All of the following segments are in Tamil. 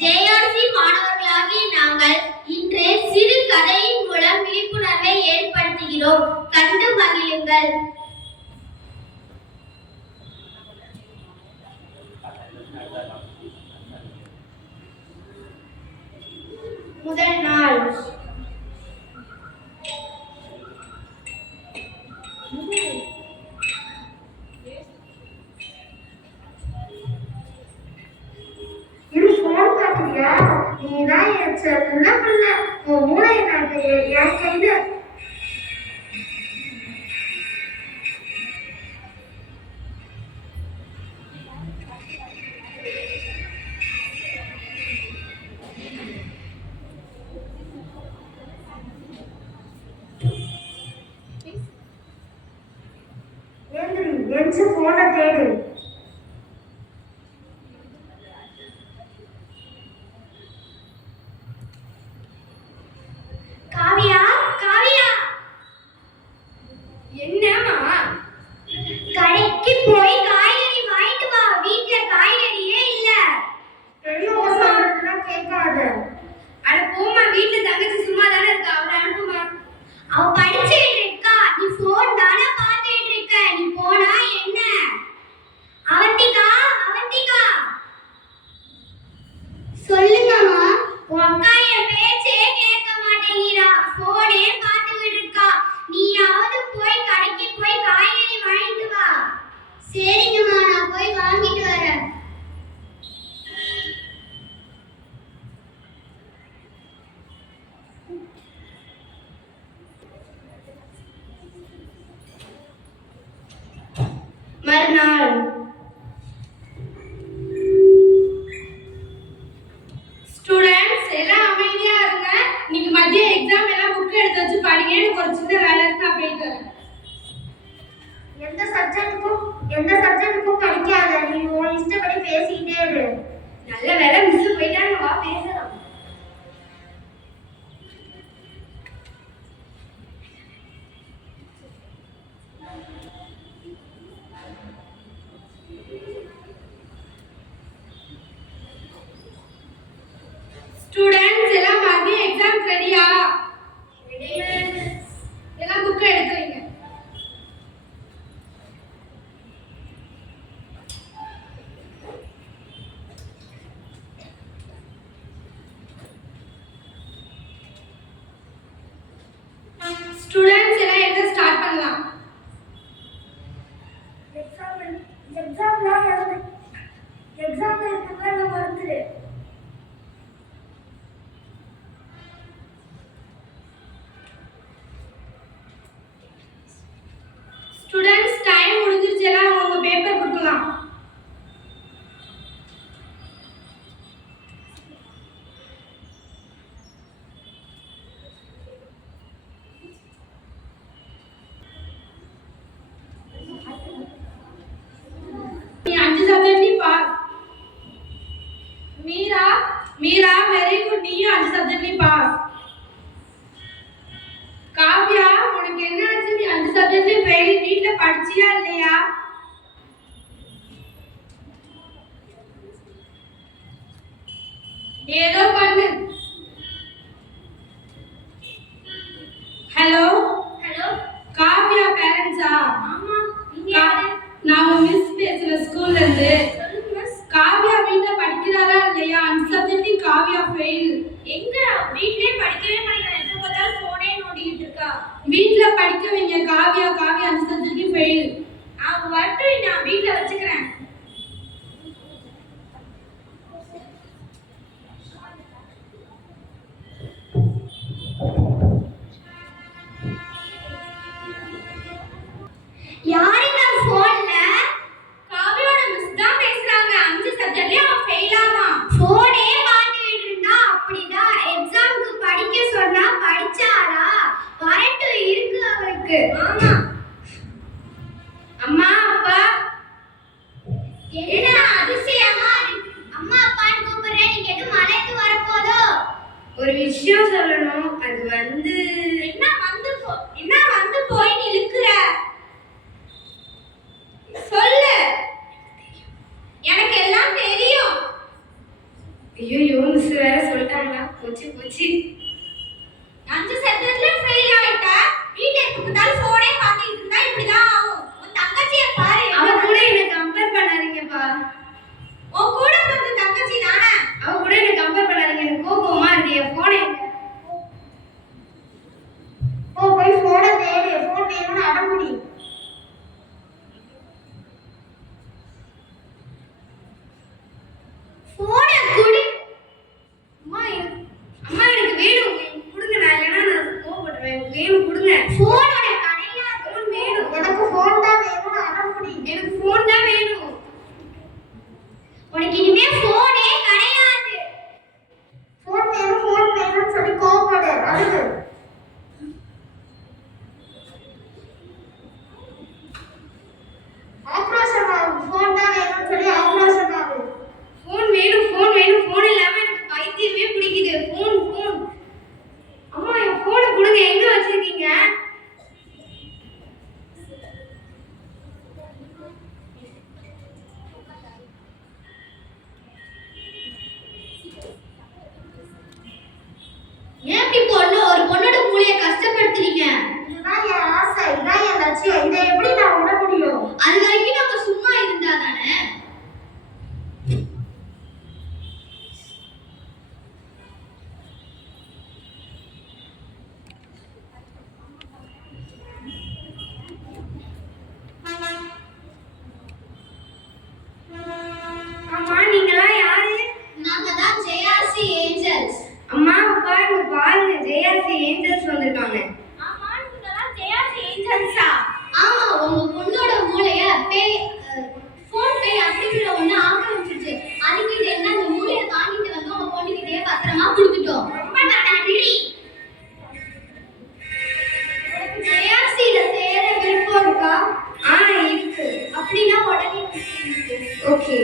ஜேஆர்சி மாணவர்களாகிய நாங்கள் இன்று சிறு கதையின் மூலம் விழிப்புணர்வை ஏற்படுத்துகிறோம். கண்டு மகிழுங்கள். முதல் நாள். நீதான் என் சின்ன பிள்ளை, உன் மூளை என் கையில. எந்திரி, போனை தேடு. கடைக்கு போய் காய்கறி வாங்கிட்டு வா. வீட்ல காய்கறியே இல்ல. பெரியவங்க சொல்றதெல்லாம் கேட்காத. அட போமா, வீட்ல தங்கச்சி சும்மா தானே இருக்கா, அவளை அனுப்புமா. அவ படிச்சுட்டு இருக்கா, நீ போன் தானே பார்த்துட்டு இருக்க. நீ போனா என்ன? அவந்திகா, அவந்திகா சொல்லுங்கம்மா. உன் அக்கா என் பேச்சே கேட்க மாட்டேங்கிறா, போனே பார்த்துட்டு இருக்கா. நீயாவது போய் கடைக்கு போய் காய்கறி வாங்கிட்டு வா. சரிங்கம்மா, நான் போய் வாங்கிட்டு வரேன். மறுநாள். ஸ்டூடண்ட்ஸ் எல்லாம் அமைதியா இருங்க. இன்னைக்கு மதிய எக்ஸாம் எல்லாம் புக் எடுத்து வச்சு படிங்க. எனக்கு ஒரு சின்ன வேலை இருக்கு, நான் போயிட்டு வரேன். எந்த சப்ஜெக்ட்டுக்கும் படிக்காத. நீ உன் இஷ்டப்படி பேசிக்கிட்டே இரு. நல்ல வேலை மிஸ் போயிட்டாங்க, வா பேசலாம். ஸ்டூடண்ட்ஸ் எல்லாம் மதிய எக்ஸாம் ரெடியா? எல்லாம் புக் எடுத்து வைங்க. ஸ்டூடண்ட்ஸ் எல்லாம் எழுத ஸ்டார்ட் பண்ணலாம். எக்ஸாம் இருக்கிறத மறந்துடு. ஸ்டூடண்ட்ஸ் டைம் முடிஞ்சிருச்சு, எல்லாம் உங்க பேப்பர் கொடுக்கலாம். நீ 5 சப்ஜெக்ட்லயும் பாஸ். மீரா வெரி குட், நீயும் 5 சப்ஜெக்ட்லயும் பாஸ். காவ்யா, உனக்கு என்ன ஆச்சு? நீ 5 சப்ஜெக்ட்லயும் ஃபெயில். வீட்ல படிச்சியா இல்லையா? ஏதோ பண்ணு. ஹலோ ஹலோ, காவ்யா பேரண்ட்ஸா? ஆமா. நீங்க யாரு? நான் உங்க மிஸ் பேசுறேன், ஸ்கூல்ல இருந்து. சொல்லுங்க மிஸ். காவ்யா வீட்ல படிக்கிறாளா இல்லையா? 5 சப்ஜெக்ட்லயும் காவ்யா ஃபெயில். எங்க வீட்லயே படிக்கவே மாட்டேங்கிறா, எப்ப பார்த்தாலும் போனே நோண்டிட்டு இருக்கா. வீட்ல படிக்க வைங்க. காவ்யா 5 சப்ஜெக்ட்லயும் ஃபெயில். அவ வரட்டும், நான் வீட்ல வச்சுக்கிறேன். யாருங்க போன்ல? காவியோட மிஸ் தான் பேசுறாங்க. 5 சப்ஜெக்ட்லயே அவ ஃபெயில் ஆமா. போனே பார்த்துட்டு இருந்தா அப்படிதான். எக்ஸாம்க்கு படிக்க சொன்னா படிச்சாளா? வரட்டும், இருக்கு அவளுக்கு. ஆமா. அம்மா அப்பா, என்ன அதிசயமா அம்மா அப்பான்னு கூப்பிடுறேன், நீங்க எதுவும் மலைக்கு வரப்போதோ? ஒரு விஷயம் சொல்லணும். அது வந்து என்ன வந்து போய் நீ இழுக்குற? சொல்லு. எனக்கு எல்லாம் தெரியும். ஐயோ மிஸ் வேற சொல்லிட்டாங்களா? போச்சு போச்சு. 5 சப்ஜெக்ட்ல ஃபெயில் ஆயிட்ட. வீட்ல எப்ப போனே பார்த்துட்டு இருந்தா இப்படிதான் ஆகும். உன் தங்கச்சியை பாரு. அவ கூட என்ன கம்பேர் பண்ணாதீங்கப்பா. உன் கூட பிறந்த தங்கச்சி தானே. அவ கூட என்ன கம்பேர் பண்ணாதீங்க. எனக்கு கோபமா இருக்கு. என் போனே போய் போன தேடு. போன் வேணும்னு அடம்புடி. போனை குடி. அம்மா அம்மா எனக்கு வேணும். கொடுங்க. நான் இல்லைன்னா நான் கோபப்படுவேன். வேணும் கொடுங்க. போனோட கடையில போன் வேணும். எனக்கு போன் தான் வேணும்னு அடம்புடி. எனக்கு போன் தான் வேணும். உனக்கு இனிமே போனே கிடையாது. போன் வேணும்னு சொல்லி கோபப்படு. அழுது. ஆக்ரோஷம் ஆகும். போன் தான் வேணும்னு சொல்லி ஆக்ரோஷம் ஆகும். போன் வேணும். போன் இல்லாம எனக்கு பைத்தியமே பிடிக்குது. போன் அம்மா என் போனை கொடுங்க. எங்க வச்சிருக்கீங்க? ஏன் இப்படி ஒரு பொண்ணோட மூளையை கஷ்டப்படுத்துறீங்க? இதுதான் என் ஆசை. இதுதான் என் லட்சியம். இதை எப்படி நான் விட முடியும்? அது வரைக்கும் நம்ம சும்மா இருந்தா தானே. அம்மா நீங்களாம் யாரு? நாங்க தான் ஜேஆர்சி ஏஞ்சல்ஸ். அம்மா பாருங்க ஜேஆர்சி ஏஞ்சல்ஸ் வந்திருக்காங்க. ஆமா, நீங்கலாம் ஜேஆர்சி ஏஞ்சல்ஸா? ஆமா, உங்க பொண்ணோட மூளைய ஃபோன் பே அப்படிங்கிற ஒண்ணு ஆக்கிரமிச்சிருச்சு. அதுக்கு இது என்ன, அந்த மூளையை தாண்டிட்டு வந்து உங்க பொண்ணுகிட்டே பத்திரமா கொடுத்துட்டோம். ரொம்ப நன்றி. ஜேஆர்சில சேர விருப்பம் இருக்கா? இருக்கு. அப்படின்னா உடனே ஓகே.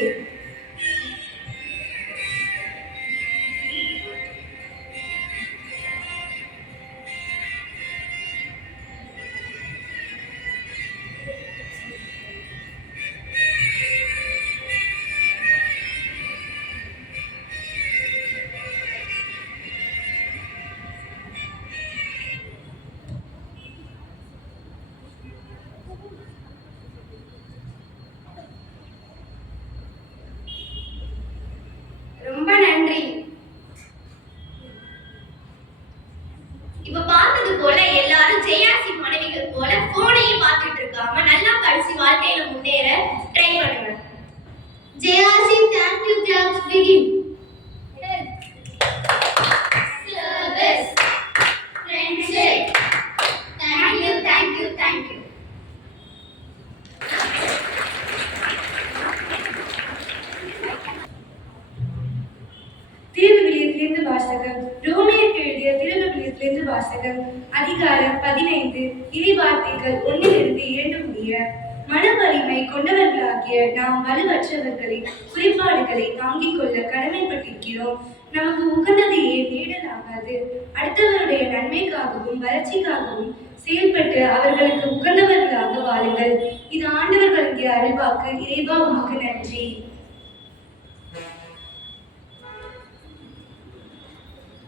ரொம்ப நன்றி. இப்ப பார்த்தது போல எல்லாரும் ஜேஆர்சி மாணவிகள் போல போனையும் பார்த்துட்டு இருக்காம நல்லா படிச்சு வாழ்க்கையில முன்னேற ட்ரை பண்ணுங்க. JRC thank you class begin. Service friendship thank you thank you thank you. திருவிவிலியத்திலிருந்து வாசகம். ரோமையருக்கு எழுதிய திருவிவிலியத்திலிருந்து வாசகம். அதிகாரம் 15. இறைவார்த்தைகள் 1-2 முடிய. மன வலிமை கொண்டவர்களாகிய நாம் வலுவற்றவர்களை குறைபாடுகளை தாங்கிக் கொள்ள கடமைப்பட்டிருக்கிறோம். நமக்கு உகந்ததையே தேடலாகாது. அடுத்தவருடைய நன்மைக்காகவும் வளர்ச்சிக்காகவும் செயல்பட்டு அவர்களுக்கு உகந்தவர்களாக வாழுங்கள். இது ஆண்டவர் வழங்கிய அருள்வாக்கு. இறைவா உமக்கு நன்றி.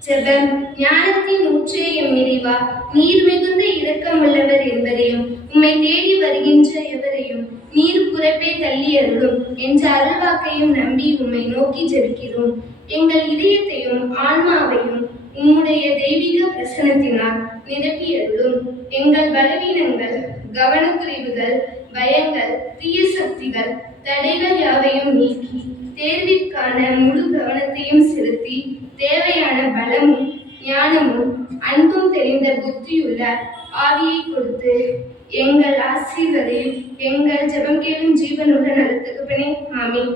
ஜெபம். ஞானத்தின் ஊற்றே எம் இறைவா, நீர் மிகுந்த இரக்கமுள்ளவர் என்பதையும் உம்மை தேடி வருகின்ற எவரையும் நீர் புறப்பே தள்ளி அருளும் என்ற அருள்வாக்கையும் நம்பி உம்மை நோக்கி ஜெபிக்கிறோம். எங்கள் இதயத்தையும் ஆன்மாவையும் உம்முடைய தெய்வீக பிரசனத்தினால் நிரப்பி அருளும். எங்கள் பலவீனங்கள், கவனக்குறைவுகள், பயங்கள், தீய சக்திகள், தடைகள் யாவையும் நீக்கி தேர்விற்கான முழு கவனத்தையும் செலுத்தி தேவையான பலமும் ஞானமும் அன்பும் தெரிந்த புத்தியுள்ள ஆவியை கொடுத்து எங்கள் ஆசீர்வதையும் எங்கள் ஜெபம் கேளும் ஜீவனுள்ள நல்ல தகப்பனே. ஆமென்.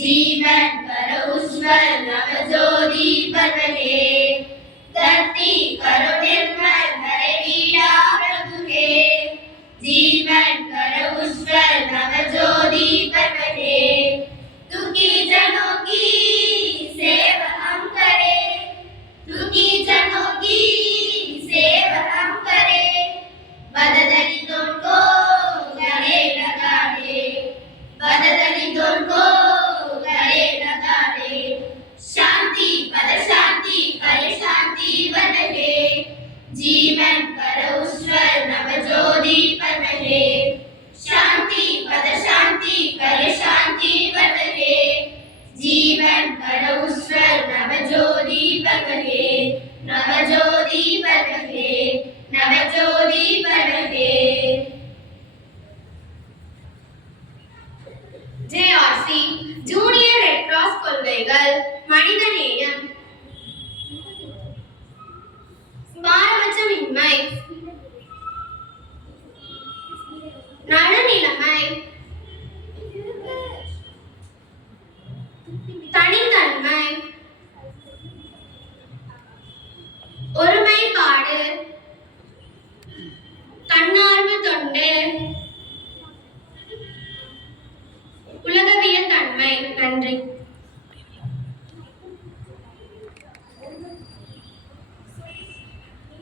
जीवन करो उज्ज्वल नव ज्योति बरहे, धरती करो निर्मल हरे वीरा प्रभु हे। जीवन करो उज्ज्वल नव ज्योति बरहे, दुखी जनों की सेवा हम करें,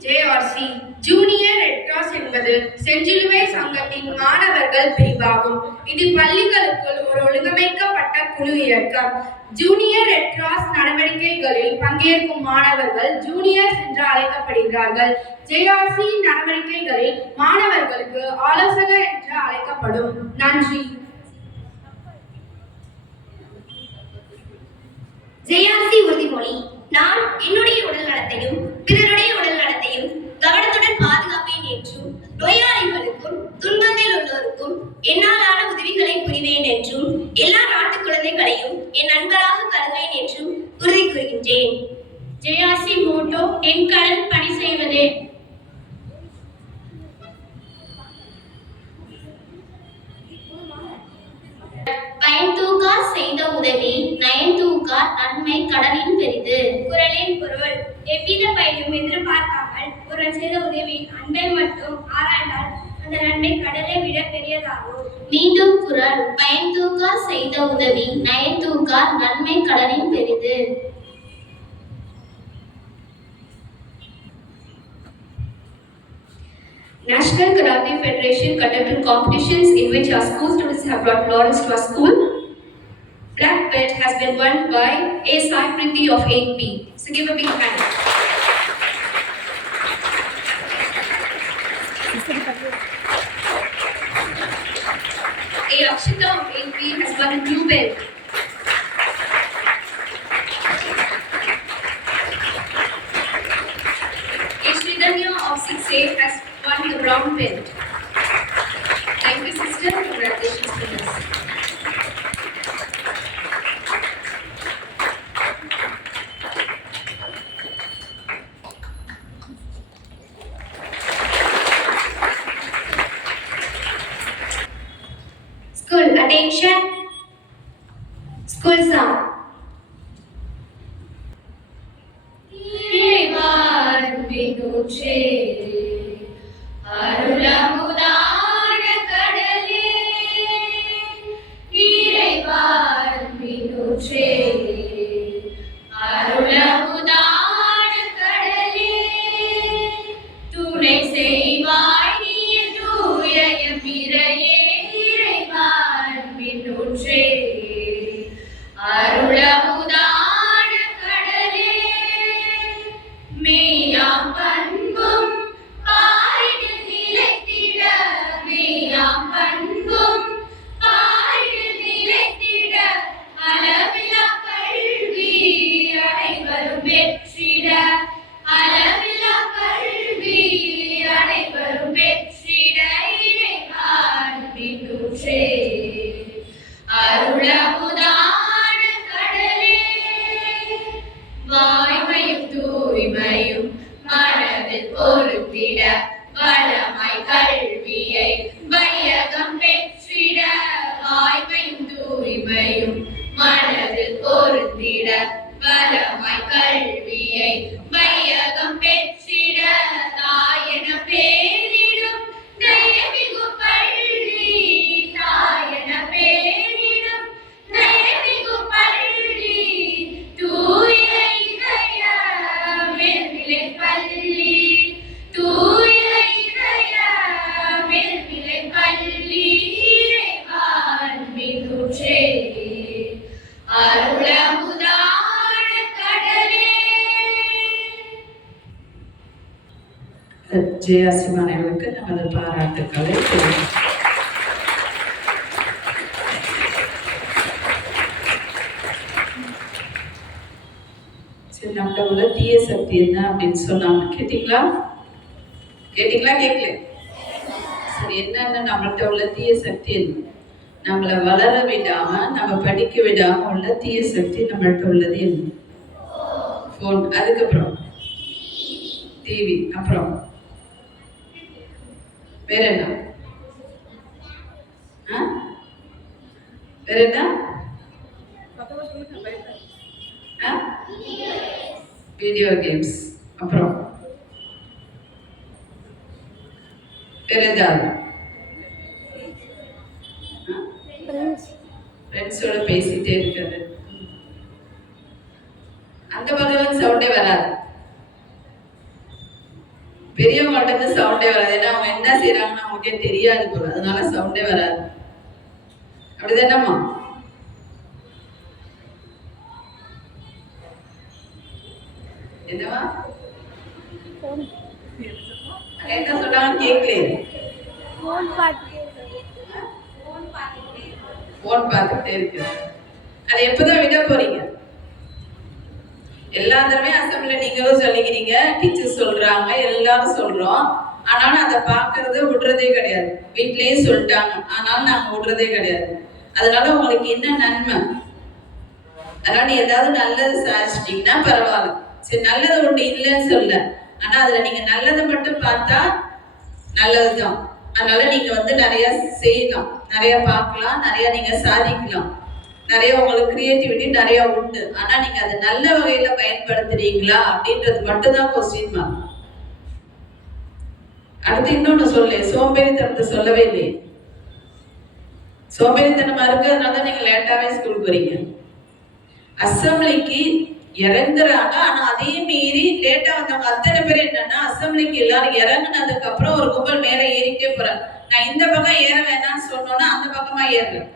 JRC ஜூனியர் ரெட் கிராஸ் என்பது செஞ்சிலுவை சங்கத்தின் மாணவர்கள் பிரிவாகும். இது பள்ளிகளுக்குள் ஒரு ஒழுங்கமைக்கப்பட்ட குழு இயக்கம். ஜூனியர் ரெட் கிராஸ் நடவடிக்கைகளில் பங்கேற்கும் மாணவர்கள் ஜூனியர்ஸ் என்று அழைக்கப்படுகிறார்கள். JRC நடவடிக்கைகளில் மாணவர்களுக்கு ஆலோசகர் என்று அழைக்கப்படும். நன்றி. JRC உறுதிமொழி. நான் என்னுடைய உடல் நலத்தையும் பிறருடைய உடல் நலத்தையும் கவனத்துடன் பாதுகாப்பேன் என்றும், நோயாளிகளுக்கும் துன்பத்தில் உள்ளோருக்கும் என்னாலான உதவிகளை புரிவேன் என்றும், எல்லா நாட்டு குழந்தைகளையும் என் நண்பராக கருதுவேன் என்றும் உறுதி கூறுகின்றேன். JRC மோட்டோ என் கடல் பணி செய்வதே. பயன்தூக்கார் செய்த உதவி நயன்தூக்கார் நன்மை கடலின் பெரிது. குறளின் பொருள்: எவ்வித பயனும் எதிர்பார்க்காமல் ஒருவன் செய்த உதவியின் அன்பை மட்டும் ஆராய்ந்தால் அந்த நன்மை கடலை விட பெரியதாகும். மீண்டும் குறள்: பயன்தூக்கார் செய்த உதவி நயன்தூக்கார் நன்மை கடலின் பெரிது. National Karate Federation conducted competitions in which our school students have brought laurels to our school. Black belt has been won by A. Sai Priti of 8B. So give a big hand. A. Akshita of 8B has won a blue belt. A. Sridhanya of 6A has won the brown belt. Thank you, sister. Congratulations to us. School attention. School song. அருளமுதான கடலே இறைவார்பினுற்றே, அருளமுதான கடலே துணை செய்வாய் நீ தூய பிறையே இறைவார்பினுற்றே, அருளமுதான கடலே மெய்யாம் பண்பும் பாரினில் நிலைத்திட, மெய்யாம் பண்பும் பாரினில் நிலைத்திட, அளவிலா கல்வி அனைவரும் பெற்றிட, அளவிலா கல்வி அனைவரும் பெற்றிட இறைவார்பினுற்றே, அருளமுதான கடலே வாய்மையும் தூய்மையும் மனதில் பொருத்திட, வளமாய் கல்வியை வையகம் பெற்றிட, வாய்மையும் தூய்மையும் மனதில் பொருத்திட, வளமாய் கல்வியை வையகம் பெற்றிட, தாயன பேரிடும் தயமிகு பள்ளி, தாயன பேரிடும் தயமிகு பள்ளி, தூய இதய மேல்நிலை பள்ளி, தூய இதய மேல்நிலை பள்ளி இறைவார்பினுற்றே, அருளமுதான கடலே. JRC மாணவர்களுக்கு நமது பாராட்டுக்களை தெரிவிக்கிறோம். சரி, நம்மள உள்ள தீய சக்தி என்ன அப்படின்னு சொன்னாங்க. கேட்டீங்களா? கேட்டீங்களா? கேட்கல? சரி, என்னன்னு நம்மள்கிட்ட உள்ள தீய சக்தி என்ன? நம்மளை வளர விடாம, நம்ம படிக்க விடாம உள்ள தீய சக்தி நம்மள்கிட்ட உள்ளது என்ன? ஃபோன். அதுக்கப்புறம் டிவி. அப்புறம் வேற என்ன? வேற என்ன? Video games. அப்புறம் வேற ஏதாவது? ஃப்ரெண்ட்ஸோட பேசிட்டே இருக்கிறது. அந்த பகவான் சவுண்டே வராது. பெரியவங்கள்ட்ட இருந்து சவுண்டே வராது. ஏன்னா அவங்க என்ன செய்யறாங்கன்னு அவங்களுக்கே தெரியாது போல, அதனால சவுண்டே வராது. அப்படிதானம்மா? என்னவா என்ன சொன்னாங்கன்னு கேட்கலையே. போன் பார்த்துட்டே இருக்கு. அதை எப்பதான் விட போறீங்க? எல்லா தடவை அசம்பிளில நீங்களும் சொல்லிக்கிறீங்க, டீச்சர் சொல்றாங்க, எல்லாரும் சொல்றோம். ஆனாலும் அதை பாக்குறது விடுறதே கிடையாது. வீட்லயே சொல்லிட்டாங்க, ஆனாலும் நாங்க விடுறதே கிடையாது. அதனால உங்களுக்கு என்ன நன்மை? அதனால நீ ஏதாவது நல்லது சாதிச்சிட்டீங்கன்னா பரவாயில்ல. சரி, நல்லது ஒண்ணு இல்லைன்னு சொல்ல, ஆனா அதுல நீங்க நல்லதை மட்டும் பார்த்தா நல்லதுதான். அதனால நீங்க நிறைய செய்யலாம், நிறைய பார்க்கலாம், நிறைய நீங்க சாதிக்கலாம், நிறைய உங்களுக்கு கிரியேட்டிவிட்டி நிறைய உண்டு. ஆனா நீங்க அதை நல்ல வகையில பயன்படுத்துறீங்களா அப்படின்றது மட்டும்தான் கொஸ்டின் மார்க். அடுத்து இன்னொன்னு சொல்ல, சோம்பேறித்தனத்தை சொல்லவே இல்லையே. சோம்பேறித்தனமா இருக்கிறதுனால நீங்க லேட்டாவே ஸ்கூலுக்கு வரீங்க. அசம்பிளிக்கு இறங்குறாங்க, ஆனா அதே மீறி லேட்டா வந்தவங்க அத்தனை பேர் என்னன்னா, அசம்பிளிக்கு எல்லாரும் இறங்குனதுக்கு அப்புறம் ஒரு கும்பல் மேல ஏறிட்டே போறாங்க. நான் இந்த பக்கம் ஏற வேணாம்னு சொன்னோன்னா அந்த பக்கமா ஏறுறேன்.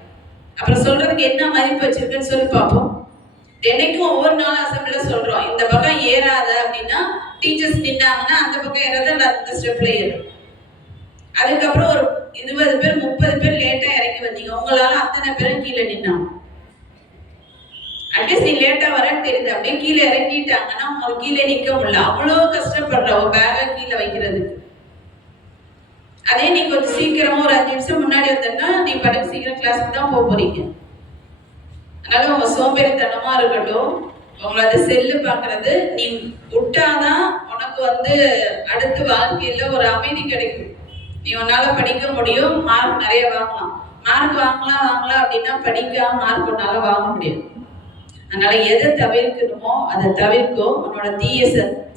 அப்புறம் சொல்றதுக்கு என்ன மதிப்பு வச்சிருக்குன்னு சொல்லி பார்ப்போம். தினைக்கும் ஒவ்வொரு நாள் அசம்பிளில சொல்றோம், இந்த பக்கம் ஏறாத அப்படின்னா டீச்சர்ஸ் நின்னாங்கன்னா அந்த பக்கம் ஏறாத, அந்த ஸ்டெப்ல ஏறும். அதுக்கப்புறம் ஒரு 20 பேர் 30 பேர் லேட்டா இறங்கி வந்தீங்க, உங்களால அத்தனை பேரும் கீழே நின்னாங்க. அட்லீஸ்ட் நீ லேட்டா வரன்னு தெரியுது, அப்படியே கீழே இறங்கிட்டாங்கன்னா உங்களுக்கு கீழே நிக்க முடியல. அவ்வளவு கஷ்டப்படுற ஒரு பேக கீழே வைக்கிறதுக்கு. அதே நீ கொஞ்சம் சீக்கிரமா ஒரு 5 நிமிஷம் முன்னாடி வந்தா நீ படம் சீக்கிரம் கிளாஸ்க்கு தான் போறீங்க. அதனால உங்க சோம்பேறித்தனமா இருக்கட்டும், உங்களோட செல்லு பாக்குறது நீ விட்டாதான் உனக்கு அடுத்த வாழ்க்கையில ஒரு அமைதி கிடைக்கும். நீ உன்னால படிக்க முடியும், மார்க் நிறைய வாங்கலாம். மார்க் வாங்கலாம் அப்படின்னா படிக்காம மார்க் உன்னால வாங்க முடியும். அதனால எதை தவிர்க்கணுமோ அதை தவிர்க்கும். உன்னோட தீய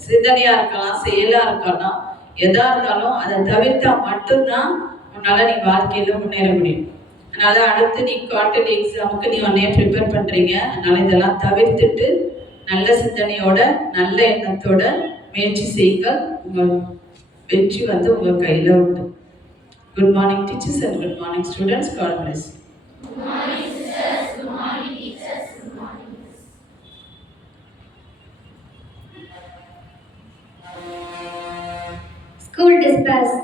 சிந்தனையா இருக்கலாம், செயலா இருக்கலாம், எதா இருந்தாலும் அதை தவிர்த்தா மட்டும்தான் உன்னால நீ வாழ்க்கையில முன்னேற முடியும். அதனால அடுத்து நீ குவார்டர்லி எக்ஸாமுக்கு நீ உன்னைய ப்ரிப்பேர் பண்றீங்க. அதனால இதெல்லாம் தவிர்த்துட்டு நல்ல சிந்தனையோட நல்ல எண்ணத்தோட முயற்சி செய்யுங்க. உங்க வெற்றி உங்க கையில உண்டு. Good morning teachers and good morning students. God bless. Good morning sisters, good morning teachers, good morning. School dispersed.